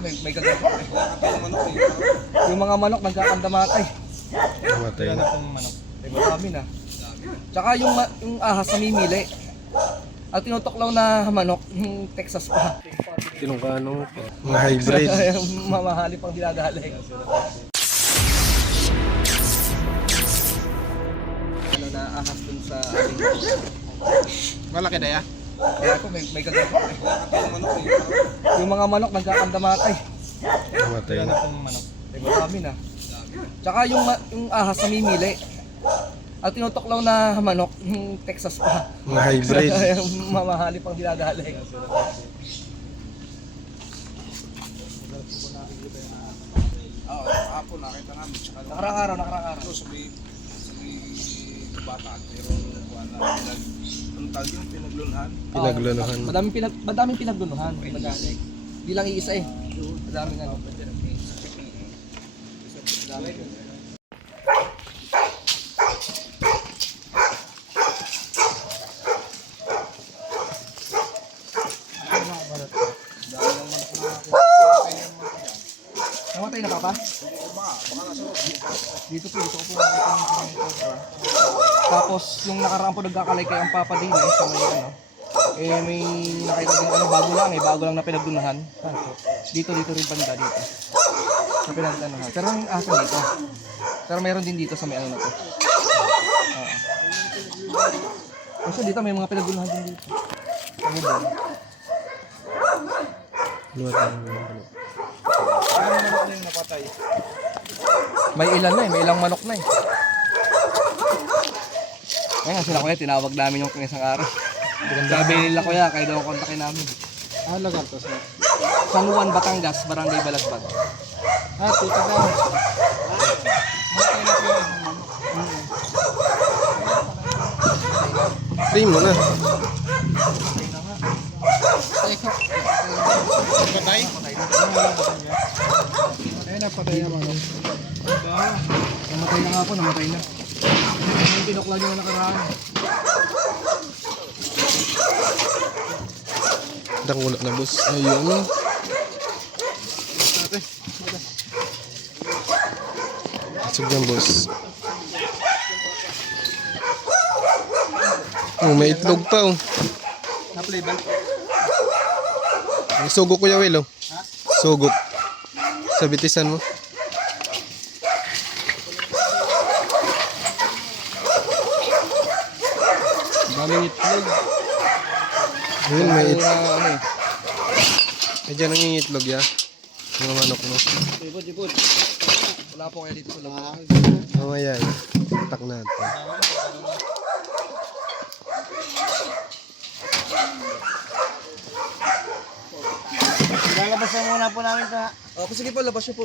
may gagawin. Yung mga manok nagkakandamatay. Namatay na. Ay, marami na. Tsaka yung ahas namimili. At tinutuklaw na manok, yung Texas pa. Tinungkano pa. Mga hybrid. Mamahali pang dinagaling. Ano na ahas dun sa ating Malaki na ya? kaya ako may gagawin. Yung mga manok nagkakandamatay. Namatay na. Ay, marami na. Tsaka yung ahas namimili. At tinutuklaw na manok, yung Texas pa. Mga hybrid. Mamahali pang dinagaling. Oo, kahapon nakita namin. Tsaka Nakarang araw. ito sa may bataan. Pero ang tawag yung pinaglunhan. Pinaglunuhan. Madaming pinaglunuhan. Di lang iisa eh. Madaming ano. Namatay na ka pa? Dito ko po nakita yung cobra. Tapos yung nakaraan po nagkakalay kay ang papa din sa may ano. May nakita din bago lang na pinagdunahan. Dito rin banda dito. Sa pinagdunahan. Pero yung aso dito. Pero mayroon din dito sa may ano na to. Kasi dito may mga pinagdunahan din dito. Ano ba? Ano naman yung napatay? May ilan na may ilang manok na Ngayon sila kuya, tinawag namin yung isang araw. Sabi nila kuya, kayo daw kontakin namin. Lagal to sir. San Juan, Batangas, Barangay Balagbag. Tita daw. Play mo na. Patay? Ay, napatay na mga. Namatay na nga po, namatay na. Yung pinukla nyo na nakaraan. Dangula na boss. Ayun. Isog yan boss. Oh, may itlog pa oh. Na-play ba? Sugok kuya Will oh. Sugok. Sa bitisan mo. Daming itlog. Ayun, may itlog. Ano eh. Ay, dyan ang itlog ya. Mga manok mo. Jibod. Wala po kayo dito sa labas. Mamaya eh. Tak natin. Lalabas na muna po namin sa... sige po, labas nyo po.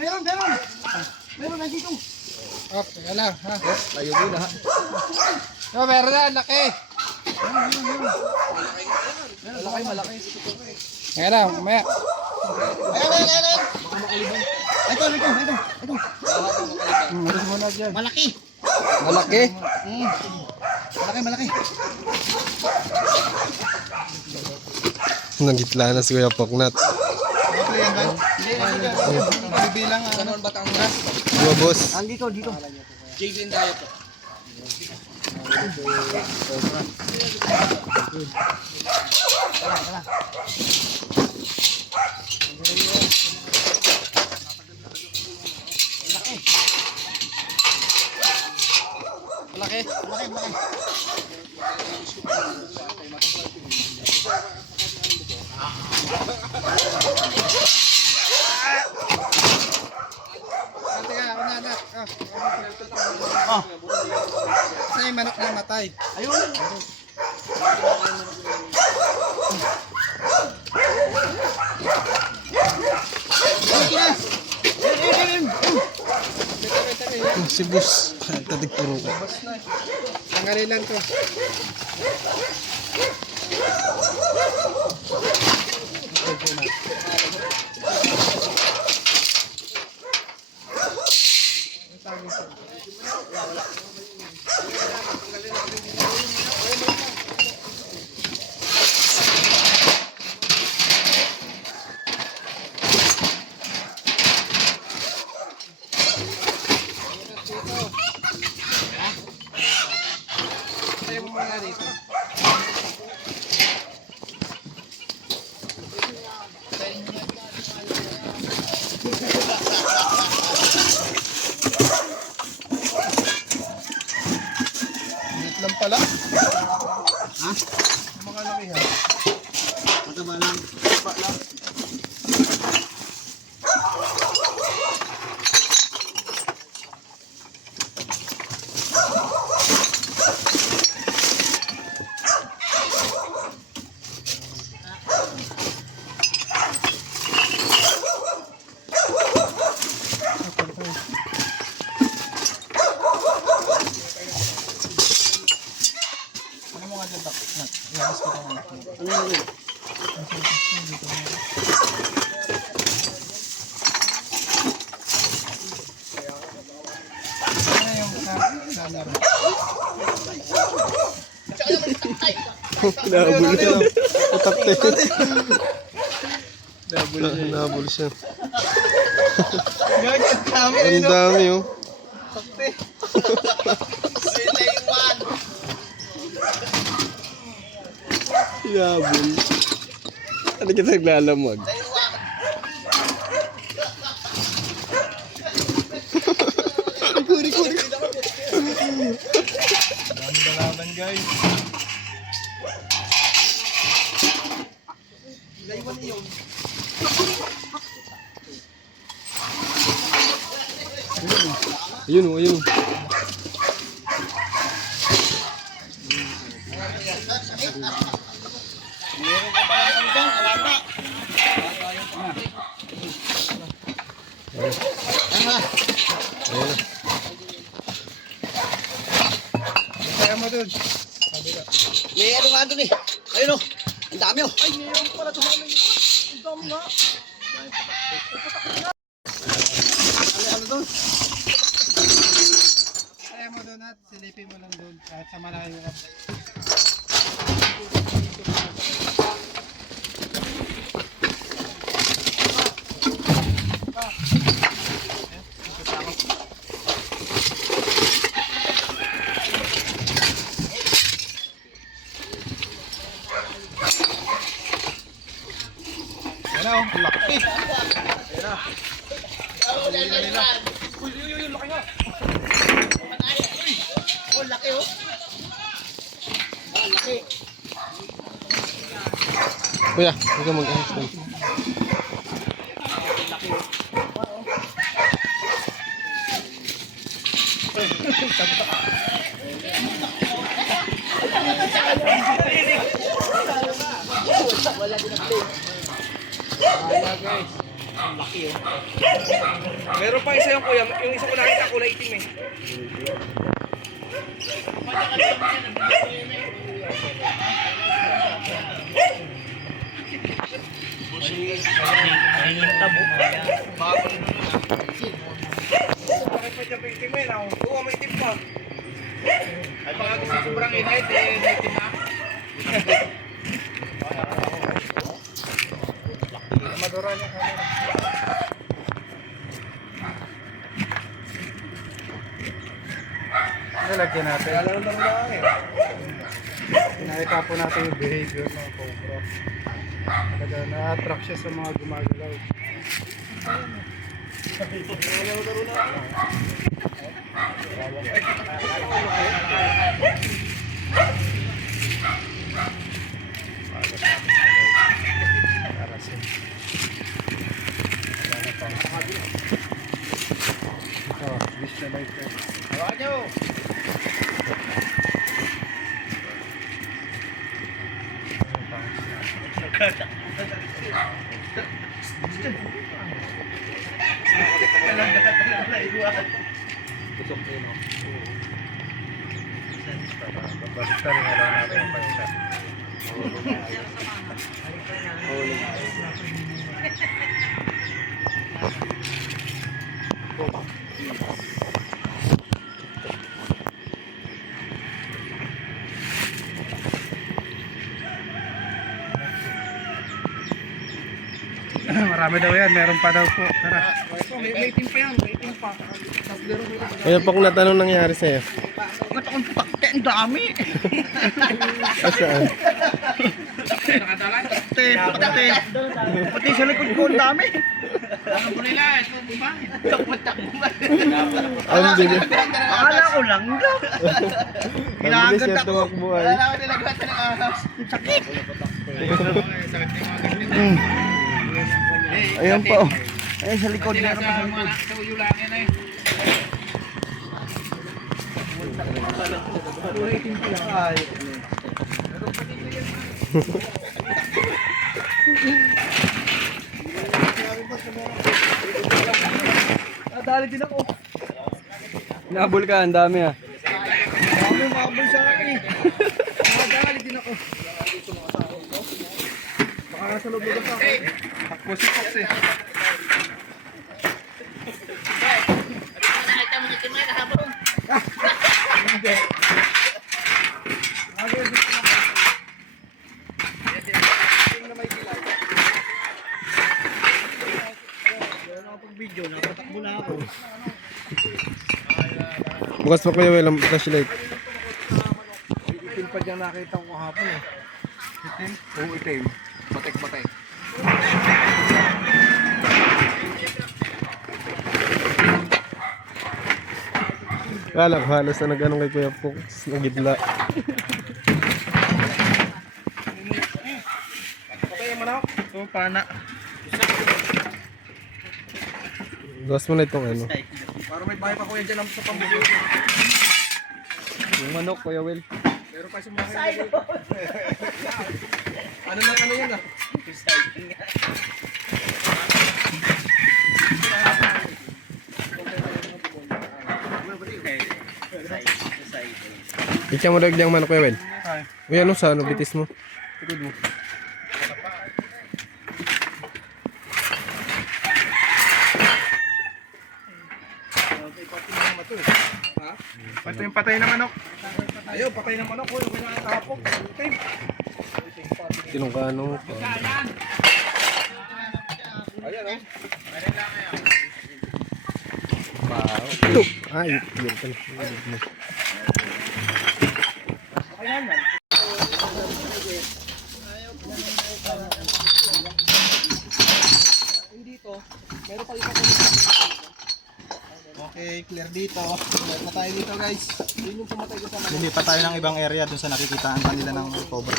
Ayun, meron. Meron nandito. Oh, teka lang ha. Tayo din ha. Oh, meron na, laki. Malaki. Teka lang, mamaya. Ayun! Ito. Maris mo na dyan. Malaki! Malaki. Malaki! Nagitla na si Kuya Poknat. Na-play yan ba? Hindi, bibilang. San Juan, Batangas. Dua boss. Dito. JD Dayo po. Malaki. Malaki. si boss. Tadig puro ka. Tangalilan ko. Tayo mo muna dito. Init lang pala. Ha? Mga laki ha. Mataba lang. Mataba lang. Ano mo nga dyan, Dok? Iabas ko ito mga. Ano mo dyan? Ano yung sa laro? Nabul siya. Utakte. Nabul siya. Gagawin kami Ang dami oh. Sakti. Nabul. Ano kita naglalamag? Kuri. Dami balaban, guys. Ayun oh, ayun. Ayun. Kaya mo dun. May ano nga doon eh. Ayun o. Ang dami o. Ay, mayroon pala tumami. Ang dami nga. Ano doon? Kaya mo dun at silipin mo lang dun. Kahit sa malayo ka. Ano? Ang laki. Ayan na. Huli na nila. Uy, laki nga. Oh, laki o. Laki. Kuya, huwag ka mag-ahas doon. Ayan guys. Ang laki oh. Meron pa isa yung kuya. Yung isa ko nakita kulay itim eh. Bakit pa dyan itim eh? Oo, may itim pa. Ay baka gusto sobrang init eh. May itim na. Madura niya camera. Nalagyan natin. Lalo lang lang eh. Pinakita po natin yung behavior ng cobra. Talaga na-attract siya sa mga gumagalaw. Ito, visualizer. Hawakan nyo. Basta rin lang natin yung pansa. Marami daw yan, meron pa daw po. Tara. May team pa yan, may team pa. Kuya Pok, natanong nangyari sa'yo? Ba't akong pakte? Ang dami. Saan? Pati sa likod ko ang dami. Ang bilis. Akala ko lang. Ang bilis yung tumakbo ay. Sakit. Ayan pa oh. Ayan sa likod. Meron pa sa likod. Nadali din ako. Nabol ka, ang dami ah. Mabul sa akin eh. Nadali din ako. Baka nasa loob na sa akin. Takbo si Fox eh. Video, napatakbo na ako. Bukas pa Kuya Will ang flashlight. Itim pa dyan nakita ko kahapon eh. Itim? Oo, itim. Batek-batek. Kala ko halos na nag-anong kay Kuya Pok. Nagidla. Okay, manok. So, pana. Gawas mo na itong ano. Para may bahay pa ko yan dyan sa pambuyo. Yung manok, Kuya Will. Meron pa sa mga ano yan ah? Ikya mo dagdag manok, Kuya Will. Ay. Uy, ano sa ano bitis mo? Likod mo. Ha? Ito yung patay na manok. Ayaw, patay ng manok. Huwag na nakapok. Itim. Tinong ka ano? Ayan oh. Wow. Ito! Ay, yun pala. Dito, meron pa isa. Okay, clear dito. Clear na tayo dito guys. Yun yung pumatay ko sa manok. Lilipat tayo ng ibang area doon sa nakikitaan kanila ng cobra.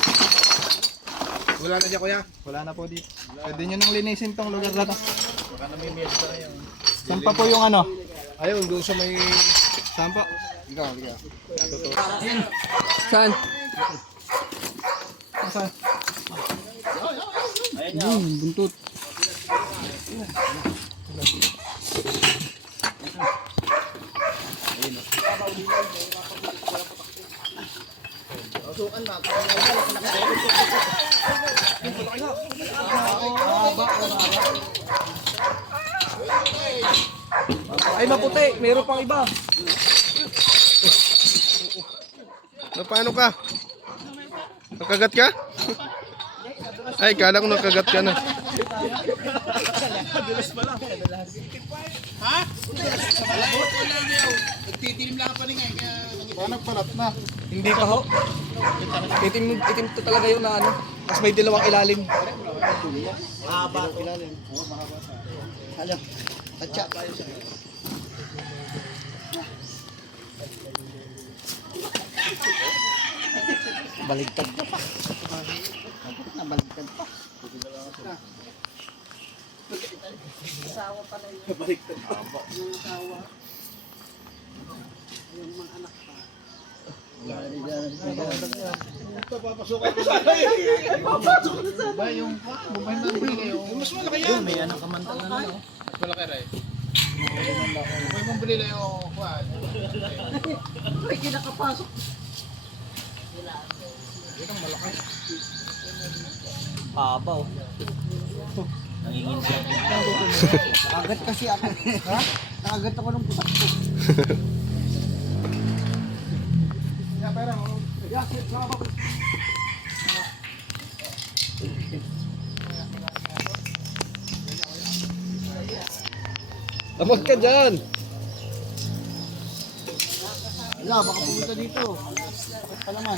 Wala na dyan kuya. Wala na po dito. Pwede nyo nang linisin tong lugar na to. Saan pa po yung ano? Ayun, doon sa may... Saan pa? Ikaw, ikaw. Saan? Saan? Buntot. Ay, maputi. Meron pang iba. Paano ka? Nakagat ka? Ay, kala ko nakagat ka na. Nagpalat na. Hindi pa ho. Itim to talaga yun na ano. Mas may dalawang ilalim. Mahaba to. Ano? Tatsa. Baligtad pa pa. Nabaligtad pa. Asawa pala yun. Baligtad pa. Yung asawa. Yung mga anak pa. Ba yung bumay na bigay yung mas malaki yan. May anak kamantalan na no. Mas malaki rin. May pambili na yung kuwan. May kinakapasok. Pabaw. Nakagat kasi ako. Ha? Nakagat ako ng putak ko. Yeah, pero Abot ka dyan! Wala, baka pumunta dito. Ba't pa naman?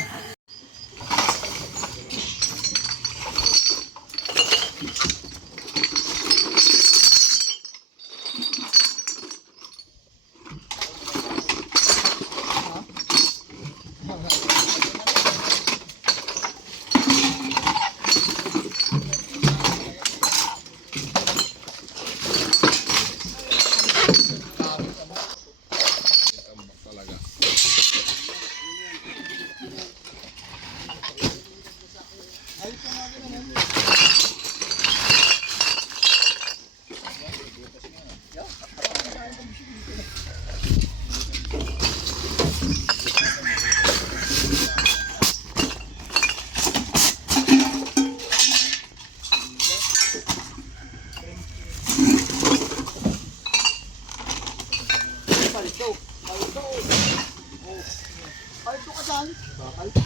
Paldo ka dyan. Paldo.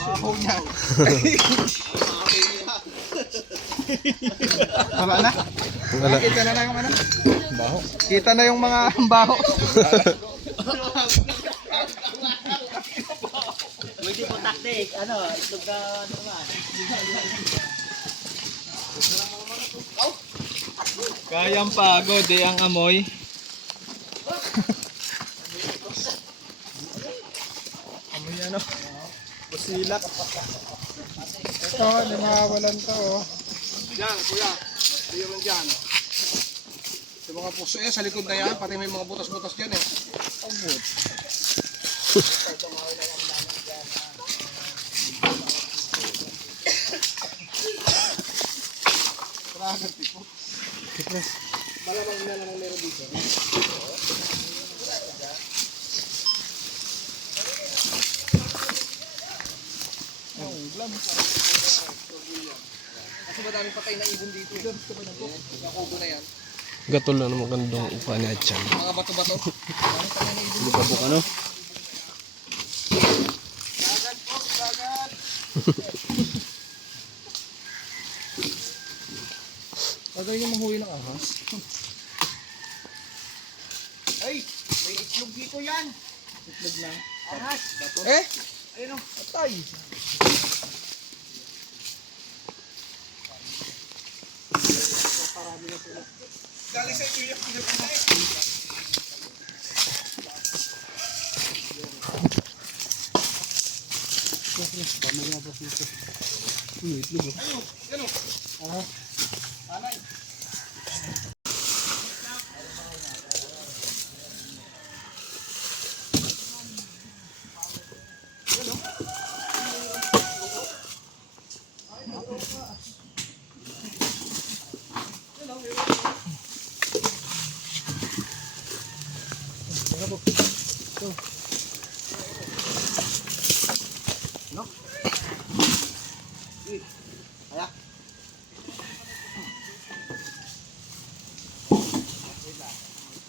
Baho niya. wala na. Wala. Kita na yung ano. Baho. Kita na yung mga baho. Pwede po taktik. Ano, itlog ka naman. Kayang pagod eh ang amoy. Amoy ano. Busilak. Ito, hindi makawalan to. Oh. Diyan, kuya. Diyan mo dyan. Yung mga puso yan, sa likod na yan. Pati may mga butas-butas dyan eh. Abot. Tragat tipo. Malamang na naman meron dito. Kasi madaming patay na ibon dito. Nakubo na yan. Gatol na naman kandong upa ni Achan. Mga bato-bato. Madaming patay na ibon. Bukabuk ano? Tagay yung mahuwi ng ahas. Ay, may itlog dito yan. Itlog lang. Ahas. Eh! Ayun o, patay. Galing sa inyo yung pinag-inay.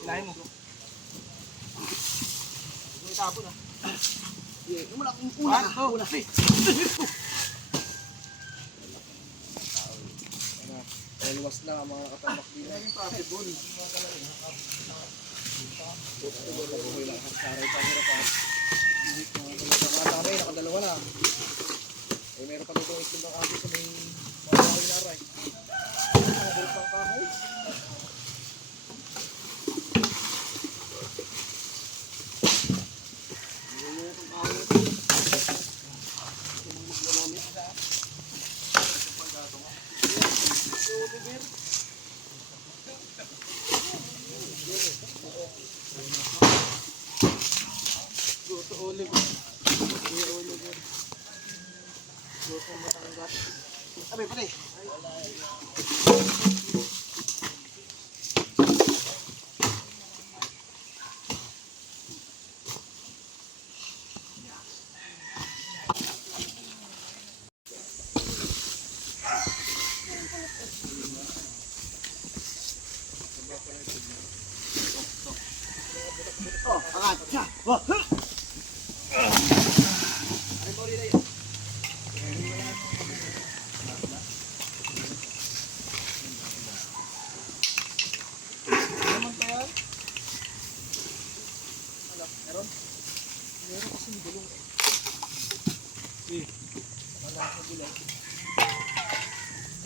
Ilahin mo. May tapon ah. Yung wala kong una. Una. Luwas lang ang mga katambak dito. Yung traffic doon. Buhay lang. Saray pa hirap pa. Nakadami, nakadalawa na. Eh, meron pa dito itlog ng aso sa may mga kahoy na aray. Mga bulit ng kahoy. Abay, patay. Oh, angat. Sa. Wah.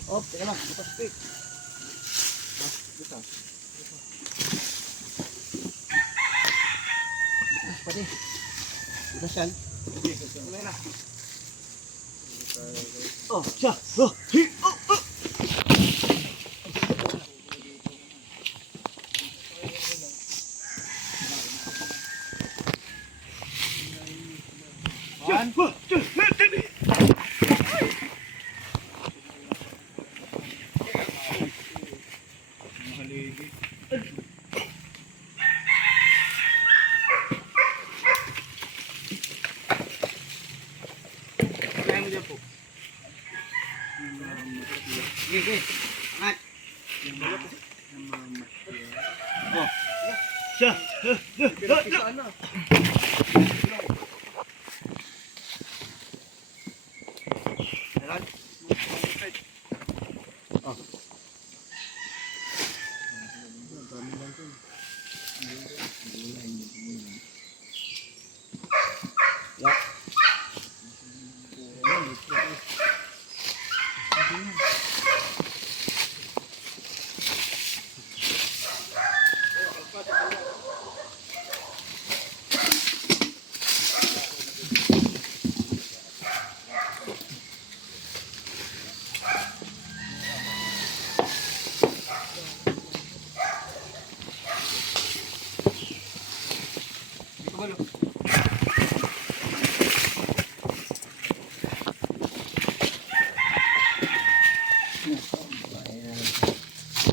Oh, teka lang, butas pa eh. Butas. Pwede. Butas yan. Wala na. Oh, siya. Oh, hi, oh, oh. One, two, three. Sige, angat. Oh. Siya.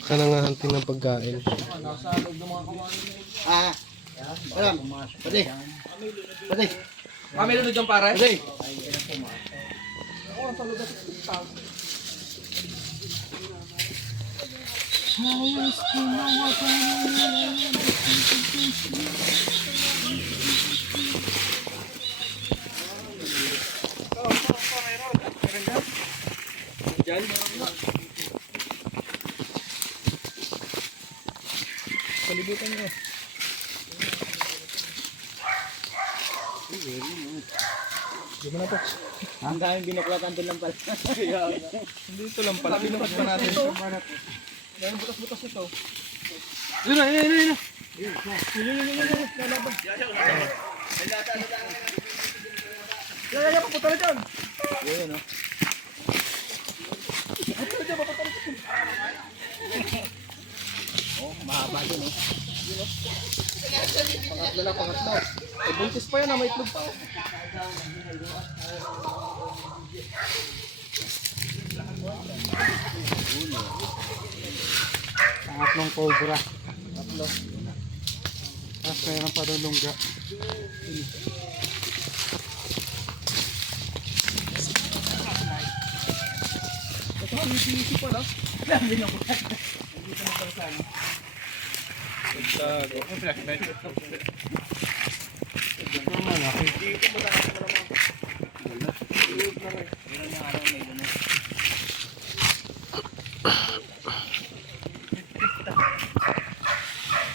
Ka na nga hunting ng pagkain. Ah. Alam. Pwede. Pwede. May lunod dyan pare? Pwede. Palibutan nyo. Di mo na po. Ang daming binuklatan doon lang pala. Dito lang pala. Binukat pa natin. Dahil butas-butas ito. Yun na, yun na, yun na. Lalaban, papunta na dyan. Yun, no? Oh, mahaba din, no? Pangatlo na, pangatlo. Eh, buntis pa yan, may itlog pa. Pangatlong cobra. Tatlo. Tapos mayroon pa doon lungga. Ito, ang easy pala.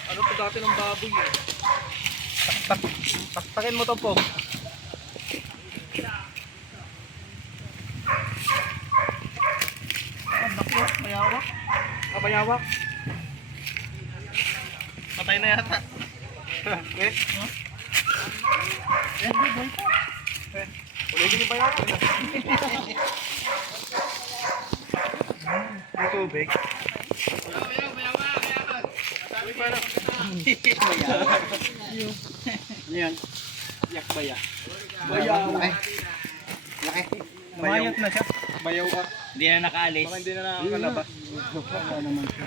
Ano to dati ng baboy eh? Taktakin mo to po. Mayawak. Mayawak. Patay na yata. Okay. Uligin yung bayawak. May tubig. Ano yan? Yak baya. Bayawak. Laki. Laki. Namayot na siya. Bayaw ka. Hindi na nakaalis. Baka hindi na nakakalabas. Wala naman siya.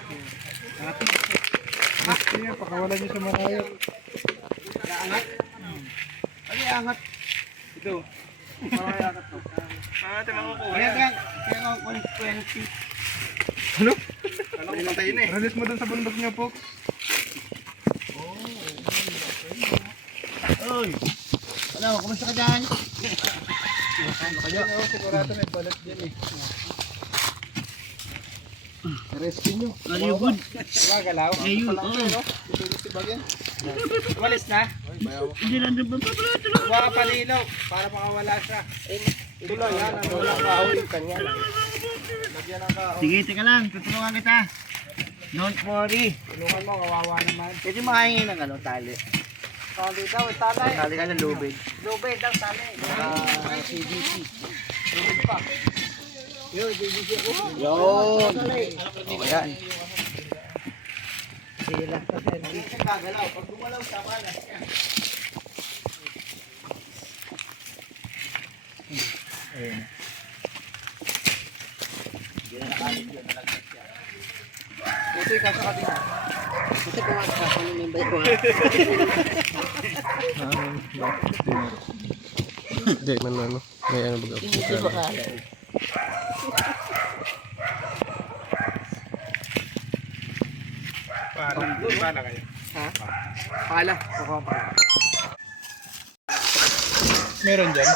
Kaya pakawalan niyo sa marayot. Ano yung angat? Ito. Pangayakat to. Natin makukuha yan. Kaya nga 120. Ano? Alam ko patayin eh. Release mo dun sa bundok niyo, Pox. Wala, kumusta ka dyan? Kaya oh, sigurado may balat din eh. Rescue nyo. Ayun. Gagalaw. Ayun, Si Bagyan. Umalis na? Hindi nandun ba? Baka palinaw. Para makawala siya. Tuloy yan. Ano lang kahoy. Kanya lang. Lagyan ng kahoy. Sige, teka lang. Tutulungan kita. Don't worry. Tulungan mo. Kawawa naman. Pwede makahingin ng ano, tali. Tali daw. Tali. Tali ka ng lubid. Lubid daw. Tali. CDC. Lubid pa. Yun. BBC ako. Yun. O, yan. Sila. Kagalaw. Pag gumalaw sa malas. Putoy ka sa kabila. Kasi kung ang kasan yung may bayo. Hindi, ano. May ano baga. Hindi ba kala? Paano kayo? Ha? Pala. Kukuha pa. Meron dyan.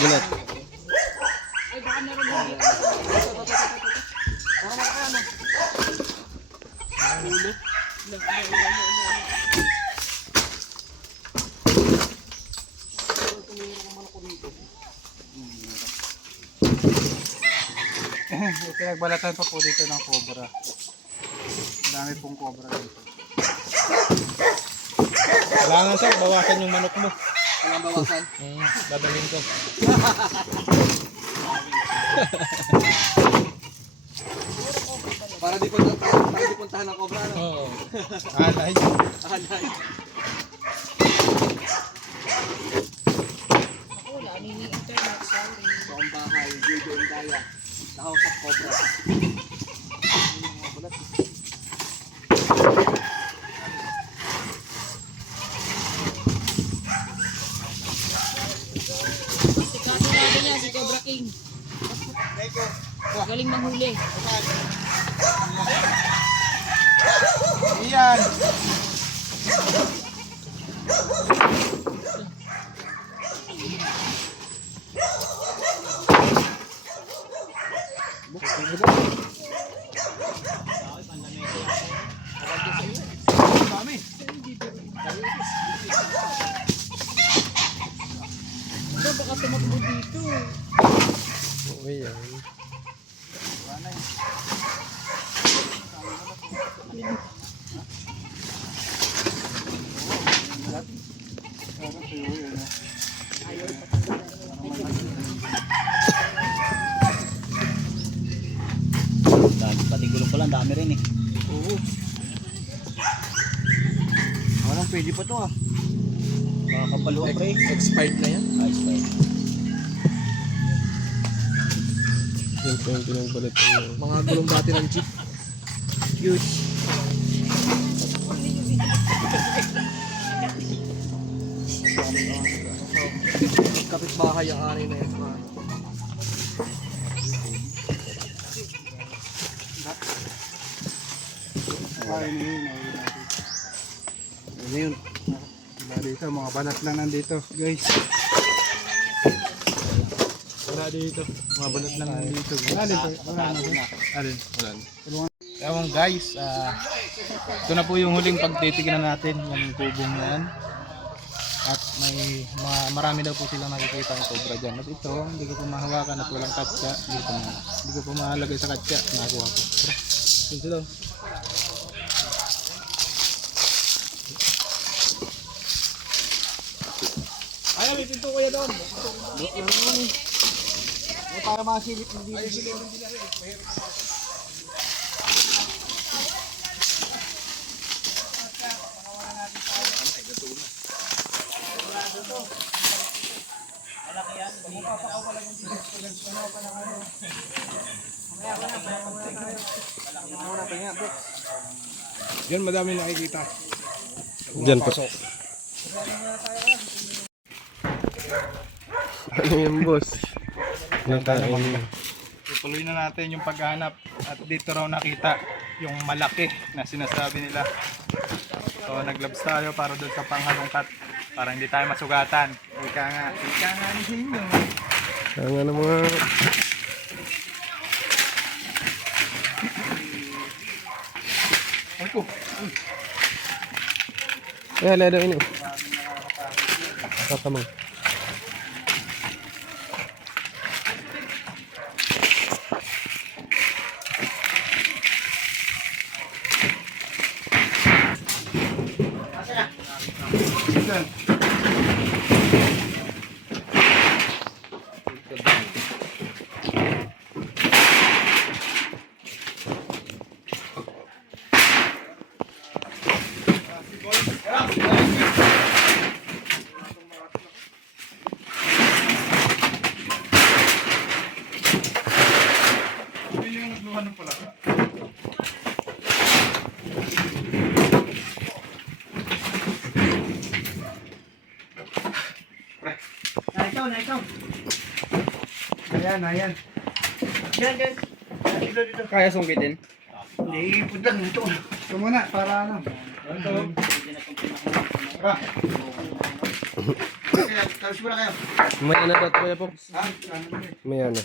Bulat. Pinagbalatan pa po dito ng cobra. Dami pong cobra dito. Kailangan sa bawasan yung manok mo. Walang bawasan. Dadalhin ko. Para di puntahan ng cobra. No? Oo. Alay. Alay. Wala, nini internet, sorry. So ang bahay, video and daya. The House of Cobra. Sikati natin niya, si Cobra King. Galing manghuli. Iyan. Ito, baka tumakbo dito. Oo, yan. Pati gulong ko lang, dami rin eh. Oo. Walang pwede pa to ah. Makakapalo pre. Expired na yan. Ayos pa yun. Yan po yung pinagbalat ng Mga gulong dati ng jeep. Huge. Kapit-bahay ang ani na yun. Kain yun. Ano yun? Wala dito, mga balat lang nandito, guys. Wala dito, mga balat lang nandito. Alin po? Alin? Wala. Ewan guys, ito na po yung huling pagtitignan natin, yung tubong yan. At may marami daw po silang nakikita ng cobra dyan. At ito, hindi ko po mahawakan at walang katsa. Hindi ko po mahalagay sa katsa. Nakakuha ko. Ito daw. Ay, may pinto kuya doon. Para masilip hindi. Ay, silip hindi na rin. Mahirap na ako. Malaki yan. Yan, madami nakikita. Diyan po. Ano yan, boss? Nakain. Tutuloy na natin yung paghahanap at dito raw nakita yung malaki na sinasabi nila. So naglabs tayo para doon sa panghalongkat para hindi tayo masugatan. Ika nga ni Sinyo. Kaya nga ng mga... Ako, Eh, hala daw ini. Tatamang. yung nagluhan ng pala. Ayan. Kaya sungkitin? Hindi, punta dito. Ito muna, para ano. Tapos muna kayo. May ano daw, Kuya Pox? Ha? May ano.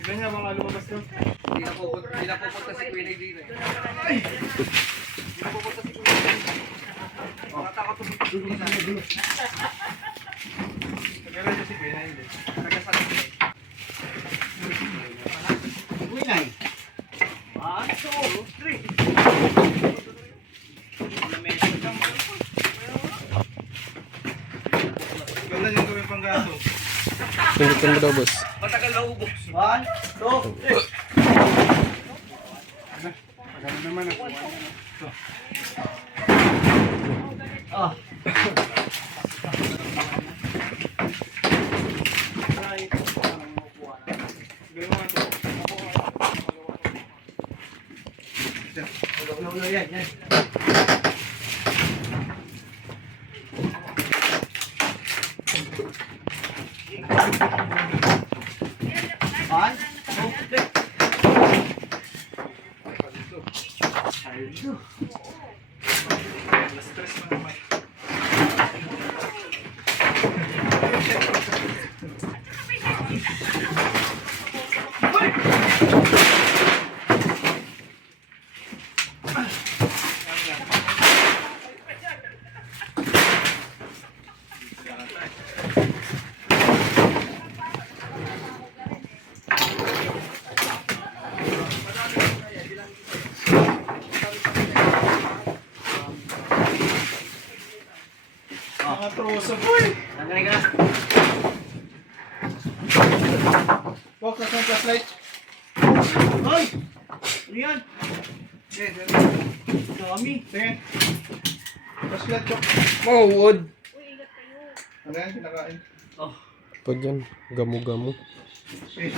Iba niya mga lumabas doon. Hindi na pupunta si Queen dito eh. Hindi na pupunta si Queen. Nakatakot to si Queen na. Nagkaroon niya si Kuya na hindi. Nagasan ko eh. Ganda yung gawin pang gato. Pindutin mo daw, boss. Matagal na ubos. Magano naman ako. Gawin mo ito. Stress mo naman. Mga troso, boy! Tanggalin ka na. Box na sa flashlight. Hoy! Ano yan? Dami. Tingin. Flashlight ko. Oh, wood. Ano yan? Pinakain. Pa dyan. Gamu-gamu. Eh.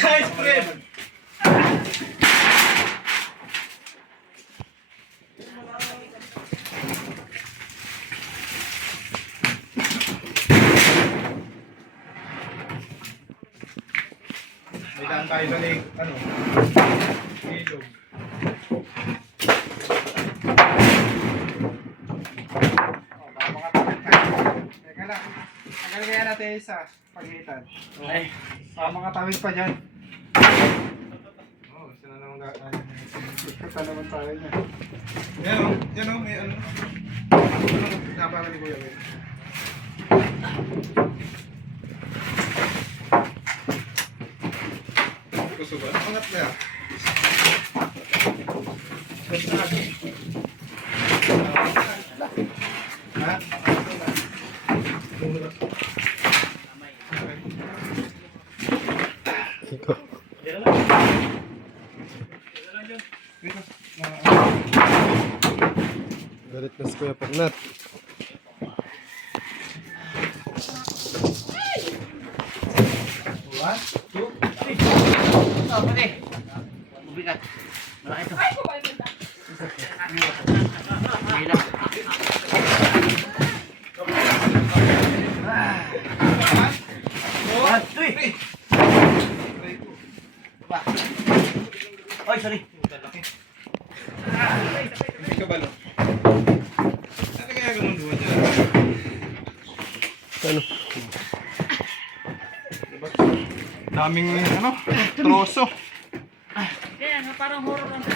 Ice cream! May daan tayo sa lake. Ano? Ilog. Teka lang. Tagal kaya natin isa. Paglitan. Ay. Mga tawid pa dyan. Oo, isa na naman kata naman tayo niya. Yan o, may ano. Napaka ni Kuya Will. Gusto ba? Angat na yan. Ha? Ikaw. Galit na si Kuya Pagnat. Oy, sorry. Hindi ka balo. Ano kaya ganun duwa dyan? Ano? Daming ano, troso. Kaya nga, parang horror lang.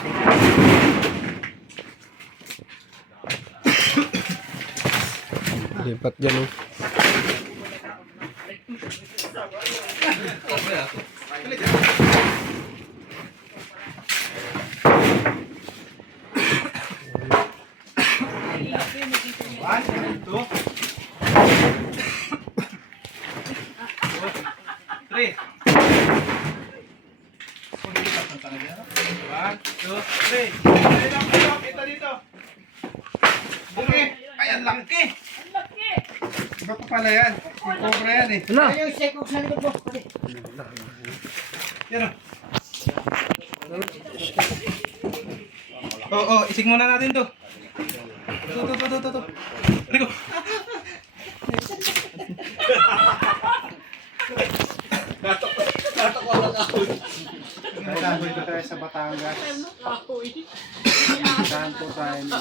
Lipat dyan oh. One, two, three. One, two, three. Kita dito. Bumi. Ay, ang laki. Ang laki! Iba pa pala yan. Yung cobra yan eh. Wala. Yan o. Oo, isig muna natin to. To. Rico. Nagkagoy ko tayo sa Batangas. Saan po tayo nila?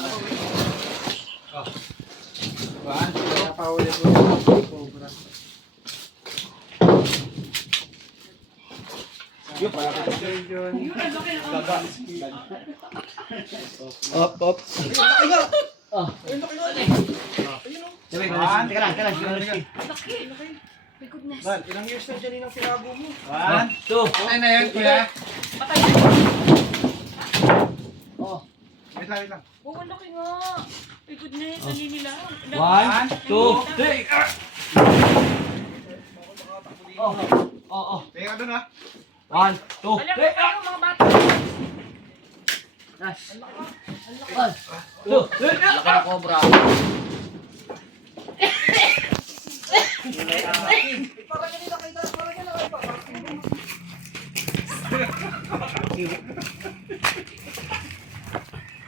Napahuli po yung cobra. Up. Teka lang. Laki! My goodness. Man, ilang years na dyan yung tinago mo? One, two. Ay na yan, kuya. Patay na. Wait lang. Oh, ang laki nga. My goodness, naninilaw. One, two, three. Oh. Teka ka dun ha. One, two, Alam mo three. tayo mga bata. Nice. One, two, three. Laki na cobra.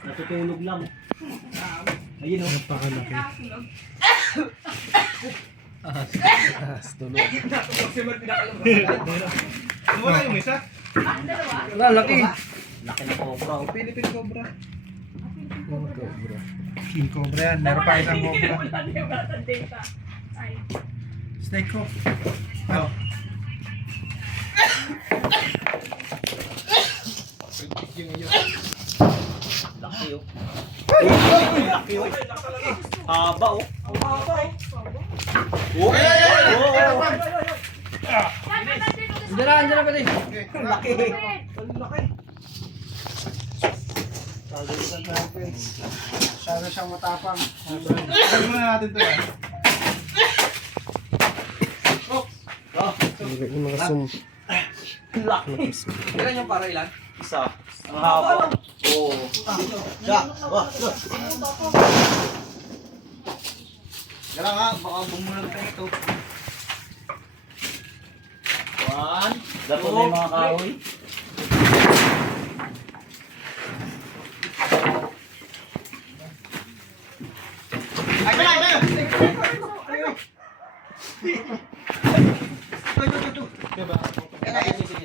Natutulog lang. Ayun o. Napakalaki. Tulog. Wala yung isa. Wala, laki. Laki na cobra. Philippine cobra. Cobra. King cobra yan. Meron pa isang cobra. Wala data. Ay. Snake ko. Oh. Laki o. Laki o. Haba o. Andiyan na pati. Laki. Pagalitan natin. Masyado siyang matapang. Gawin muna natin ito yan. Yung mga zoom. Laki. Ilan yung para ilan? Isa. Ang haba. Oo. Kaya nga, baka bumulag tayo ito. One. Dapat na yung mga kahoy.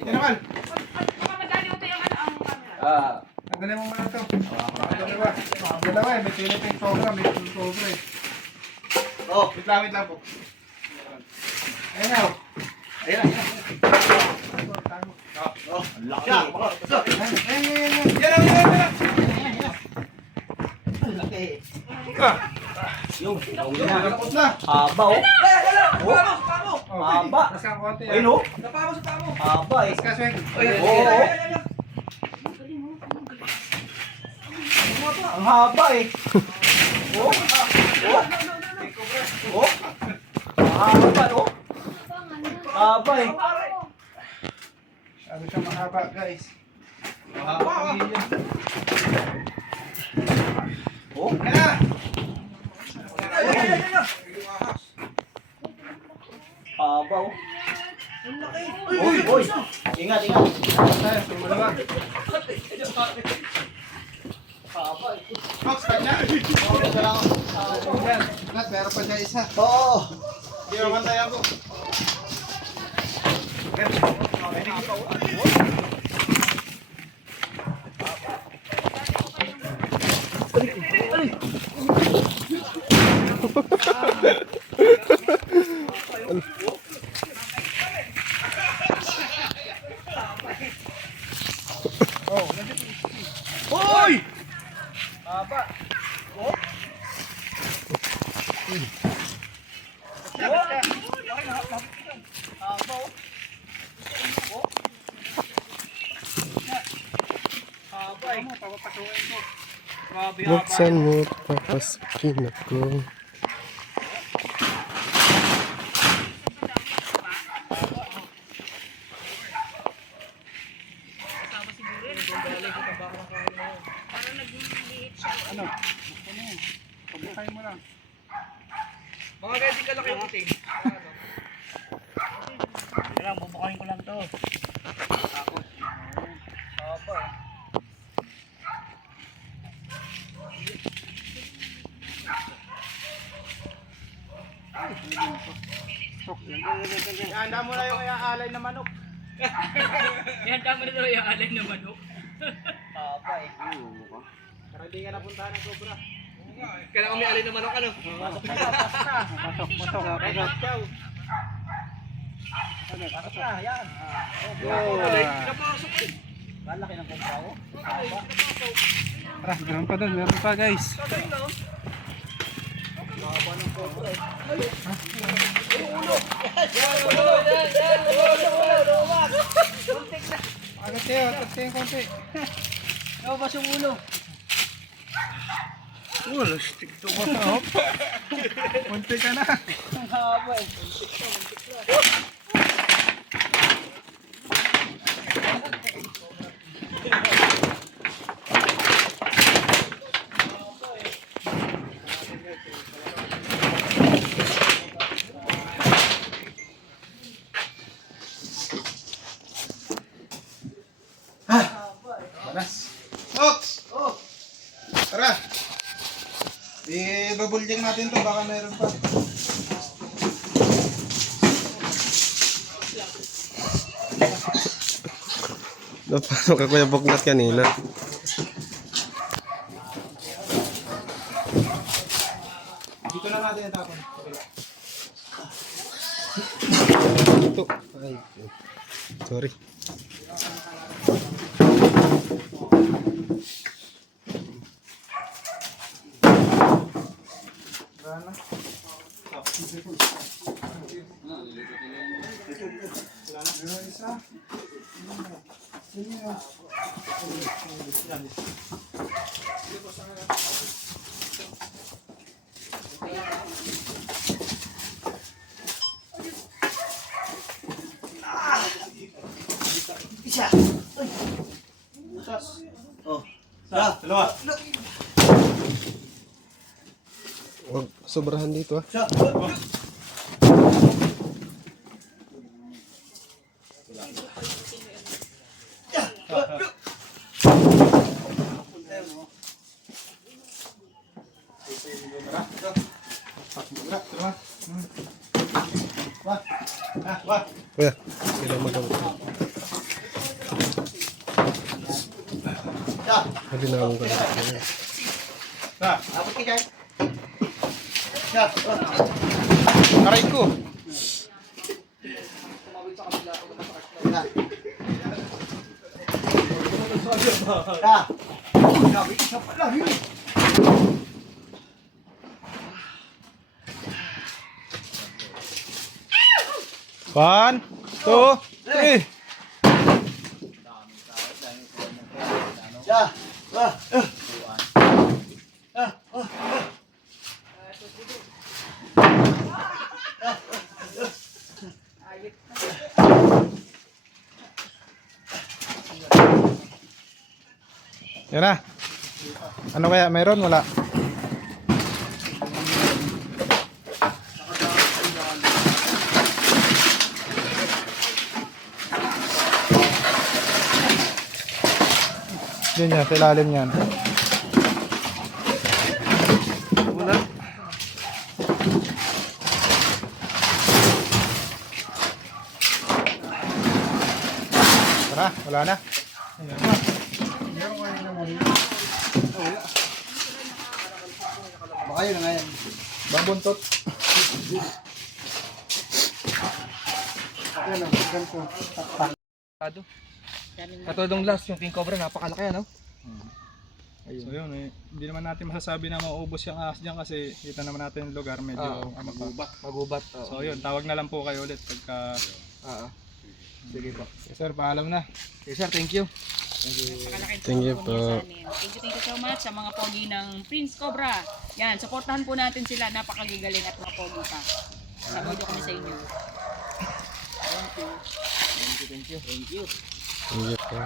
Yan naman. Baka madali ko tayo ang Tanggalin mo muna ito. Dalawa eh. May Philippine cobra. May full cobra eh. Oh. Wait lang po. Ayan na. Ayan. Oh, ang laki. Haba oh. Haba. Mas kang konti. Ayun oh. Haba eh. Oo. Ang haba eh. Oh. Oh. Oh. Haba oh. Haba eh. Ano siya mahaba, guys? Oh. Haba oh. Uy, uy. Ingat, ingat. Haba eh. Box, kanya. Nat, meron pa siya isa. Oo. Hindi mamantay ako. Hoy! Haba. Oh. Haba oh. Oh. Haba eh. Papapasukin ko. Grabe haba. Buksan mo, papasukin ako. Pagbukain mo lang. Mga guys, di ka laki yung puti. Kailangan, bubukain ko lang to. Haba eh. Ihanda mo na yung iaalay na manok. Yan, tama na daw yung alay na manok. Haba eh. Para hindi ka napuntahan ng sobra. Kailangan may alin naman ako ano. Pasok. Pasok na, yan. Pinapasok eh. Malaki ng kumbaw. Tara, meron pa doon. Meron pa, guys. Haba ng kumbaw eh. Agad kayo, agad kayo konti. Lumabas yung ulo. Wala, stick to ko. Konti ka na. Ang haba eh. Ox! Oh! Tara! I-babuljing natin to, baka meron pa. Paano ka kuya buklat kanina? Dito na natin yung tapon. Ito. Ay. Sorry. Huwag sobrahan dito ah. Kuya, sila magawa. Malinawang ka na. Dapat ka dyan. Aray ko! 1, 2, 3. Yan na. Ano kaya? Meron? Wala? Yan yan, sa ilalim yan. Wala. Tara, wala na. Baka yun na nga yan. Babuntot. Yan ang gan ko. Katulong last yung king cobra, napakalaki ano? So yun, hindi naman natin masasabi na mauubos yung ahas dyan kasi kita naman natin yung lugar medyo Magubat. So yun, tawag na lang po kayo ulit pagka... Sige po. Yes, sir, paalam na. Okay sir, thank you. Thank you po. Thank you so much sa mga pogi ng Prince Cobra. Yan, supportahan po natin sila. Napakagagaling at mga pogi pa. Saludo kami sa inyo. Thank you po.